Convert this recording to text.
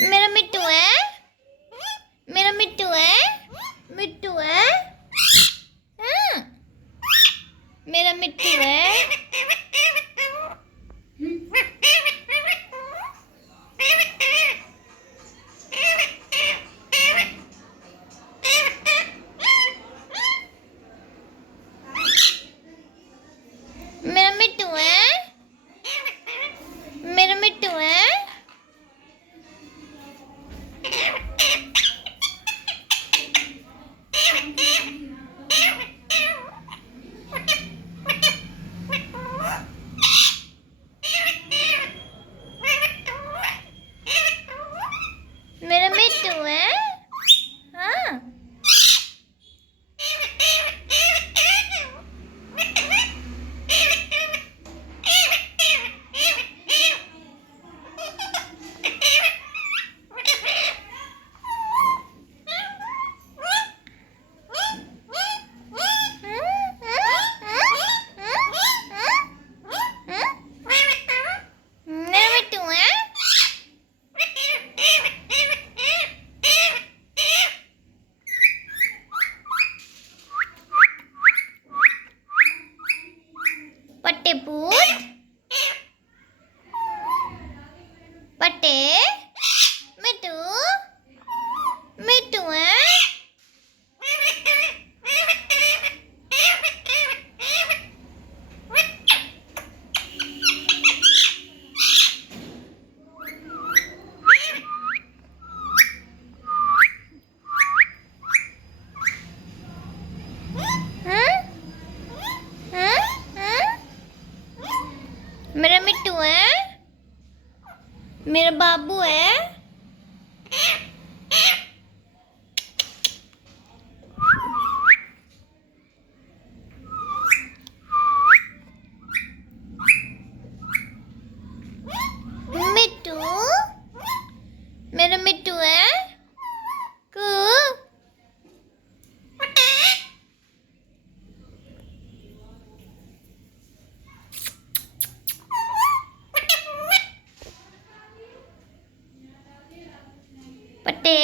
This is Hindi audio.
मेरा मिट्टू है, मेरा मिट्टू है, मिट्टू है। हाँ, मेरा मिट्टू है। मेरा मिट्टू है, मेरा मिट्टू है। मेरा मिट्टू है। हाँ, मेरा मिट्टू है। पट्टे पूत, पट्टे, मिट्टू, मिट्टू है। हाँ? हाँ? हाँ? मेरा मिट्टू है, मेरा बाबू है। मिट्टू, मेरा मिट्टू है। कू, पट्टे।